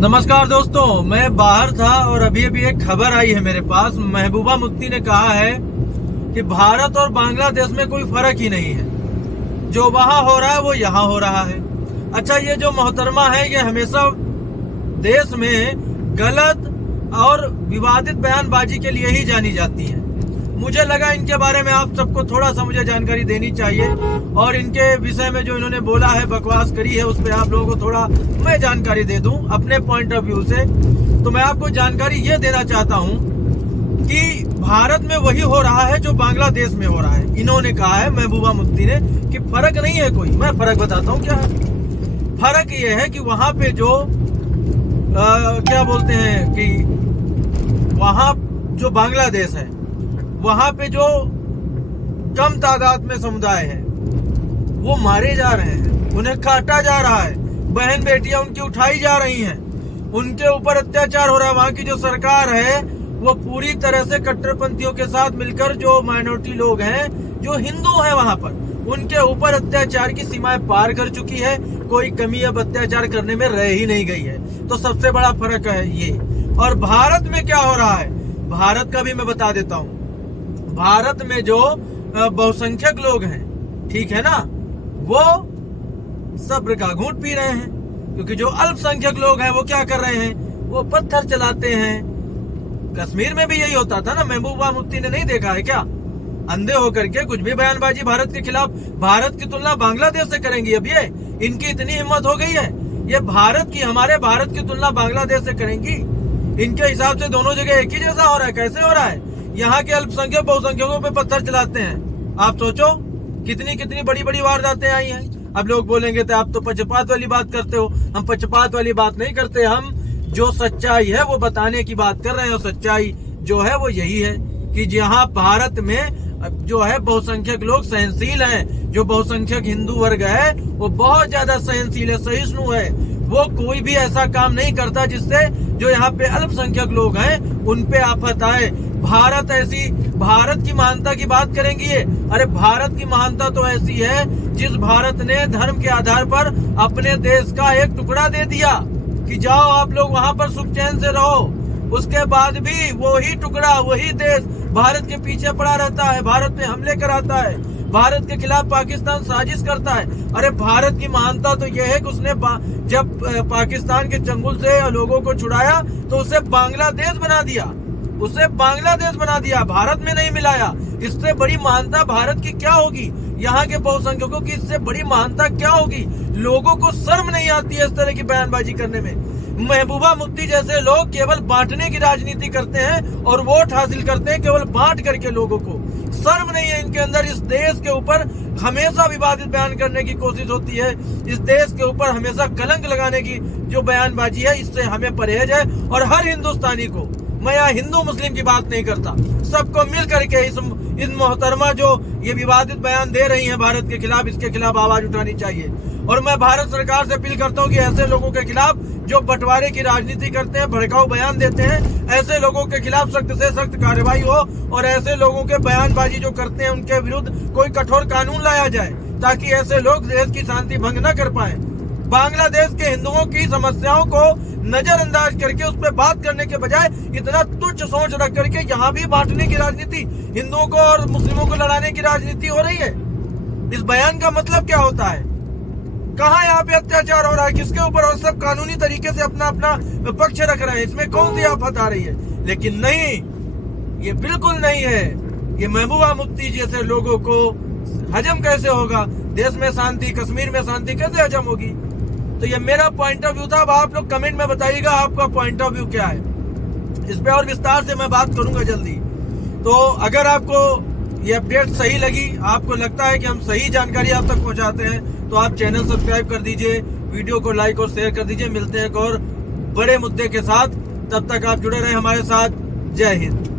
नमस्कार दोस्तों, मैं बाहर था और अभी एक खबर आई है मेरे पास। महबूबा मुफ्ती ने कहा है कि भारत और बांग्लादेश में कोई फर्क ही नहीं है, जो वहां हो रहा है वो यहाँ हो रहा है। अच्छा, ये जो मोहतरमा है ये हमेशा देश में गलत और विवादित बयानबाजी के लिए ही जानी जाती है। मुझे लगा इनके बारे में आप सबको थोड़ा सा मुझे जानकारी देनी चाहिए और इनके विषय में जो इन्होंने बोला है, बकवास करी है, उस पर आप लोगों को थोड़ा मैं जानकारी दे दूं अपने पॉइंट ऑफ व्यू से। तो मैं आपको जानकारी ये देना चाहता हूं कि भारत में वही हो रहा है जो बांग्लादेश में हो रहा है। इन्होंने कहा है, महबूबा मुफ्ती ने, कि फर्क नहीं है कोई। मैं फर्क बताता हूँ क्या है। फर्क ये है कि वहां पे जो क्या बोलते हैं कि वहां जो बांग्लादेश है वहां पे जो कम तादाद में समुदाय है वो मारे जा रहे हैं, उन्हें काटा जा रहा है, बहन बेटियां उनकी उठाई जा रही हैं, उनके ऊपर अत्याचार हो रहा है। वहां की जो सरकार है वो पूरी तरह से कट्टरपंथियों के साथ मिलकर जो माइनॉरिटी लोग हैं, जो हिंदू हैं, वहां पर उनके ऊपर अत्याचार की सीमाएं पार कर चुकी है। कोई कमी अब अत्याचार करने में रह ही नहीं गई है। तो सबसे बड़ा फर्क है ये। और भारत में क्या हो रहा है, भारत का भी मैं बता देता हूँ। भारत में जो बहुसंख्यक लोग हैं, ठीक है ना, वो सब्र का घूंट पी रहे हैं, क्योंकि जो अल्पसंख्यक लोग हैं वो क्या कर रहे हैं, वो पत्थर चलाते हैं। कश्मीर में भी यही होता था ना। महबूबा मुफ्ती ने नहीं देखा है क्या? अंधे होकर के कुछ भी बयानबाजी भारत के खिलाफ, भारत की तुलना बांग्लादेश से करेंगी। अब ये इनकी इतनी हिम्मत हो गई है, ये भारत की, हमारे भारत की तुलना बांग्लादेश से करेंगी। इनके हिसाब से दोनों जगह एक ही जैसा हो रहा है। कैसे हो रहा है? यहाँ के अल्पसंख्यक बहुसंख्यकों पे पत्थर चलाते हैं। आप सोचो कितनी कितनी बड़ी बड़ी वारदातें आई हैं। अब लोग बोलेंगे तो आप तो पक्षपात वाली बात करते हो। हम पक्षपात वाली बात नहीं करते, हम जो सच्चाई है वो बताने की बात कर रहे हैं। और सच्चाई जो है वो यही है कि जहाँ भारत में जो है बहुसंख्यक लोग सहनशील हैं, जो बहुसंख्यक हिंदू वर्ग है वो बहुत ज्यादा सहनशील है, सहिष्णु है। वो कोई भी ऐसा काम नहीं करता जिससे जो यहाँ पे अल्पसंख्यक लोग हैं उन पे आफत आए। भारत ऐसी, भारत की महानता की बात करेंगी ये। अरे भारत की महानता तो ऐसी है जिस भारत ने धर्म के आधार पर अपने देश का एक टुकड़ा दे दिया कि जाओ आप लोग वहां पर सुख चैन से रहो। उसके बाद भी वही टुकड़ा, वही देश भारत के पीछे पड़ा रहता है, भारत पे हमले कराता है, भारत के खिलाफ पाकिस्तान साजिश करता है। अरे भारत की महानता तो यह है कि उसने जब पाकिस्तान के चंगुल से लोगों को छुड़ाया तो उसे बांग्लादेश बना दिया, उसे बांग्लादेश बना दिया, भारत में नहीं मिलाया। इससे बड़ी महानता भारत की क्या होगी? यहाँ के बहुसंख्यकों की इससे बड़ी महानता क्या होगी? लोगों को शर्म नहीं आती है इस तरह की बयानबाजी करने में। महबूबा मुफ्ती जैसे लोग केवल बांटने की राजनीति करते हैं और वोट हासिल करते हैं केवल बांट करके लोगों को। शर्म नहीं है इनके अंदर। इस देश के ऊपर हमेशा विवादित बयान करने की कोशिश होती है, इस देश के ऊपर हमेशा कलंक लगाने की जो बयानबाजी है, इससे हमें परहेज है। और हर हिंदुस्तानी को, मैं यहाँ हिंदू मुस्लिम की बात नहीं करता, सबको मिल करके इस मोहतरमा जो ये विवादित बयान दे रही है भारत के खिलाफ, इसके खिलाफ आवाज उठानी चाहिए। और मैं भारत सरकार से अपील करता हूँ कि ऐसे लोगों के खिलाफ जो बंटवारे की राजनीति करते हैं, भड़काऊ बयान देते हैं, ऐसे लोगों के खिलाफ सख्त से सख्त कार्रवाई हो और ऐसे लोगों के बयानबाजी जो करते हैं उनके विरुद्ध कोई कठोर कानून लाया जाए, ताकि ऐसे लोग देश की शांति भंग न कर पाए। बांग्लादेश के हिंदुओं की समस्याओं को नजरअंदाज करके उस पर बात करने के बजाय इतना तुच्छ सोच रख करके यहाँ भी बांटने की राजनीति, हिंदुओं को और मुस्लिमों को लड़ाने की राजनीति हो रही है। इस बयान का मतलब क्या होता है? कहाँ यहाँ पे अत्याचार हो रहा है, किसके ऊपर? और सब कानूनी तरीके से अपना अपना पक्ष रख रहे हैं। इसमें कौन सी आफत आ रही है? लेकिन नहीं, ये बिल्कुल नहीं है। ये महबूबा मुफ्ती जैसे लोगों को हजम कैसे होगा? देश में शांति, कश्मीर में शांति कैसे हजम होगी? तो ये मेरा पॉइंट ऑफ व्यू था। अब आप लोग कमेंट में बताइएगा आपका पॉइंट ऑफ व्यू क्या है। इस पे और विस्तार से मैं बात करूंगा जल्दी। तो अगर आपको ये अपडेट सही लगी, आपको लगता है कि हम सही जानकारी आप तक पहुंचाते हैं, तो आप चैनल सब्सक्राइब कर दीजिए, वीडियो को लाइक और शेयर कर दीजिए। मिलते हैं एक और बड़े मुद्दे के साथ, तब तक आप जुड़े रहें हमारे साथ। जय हिंद।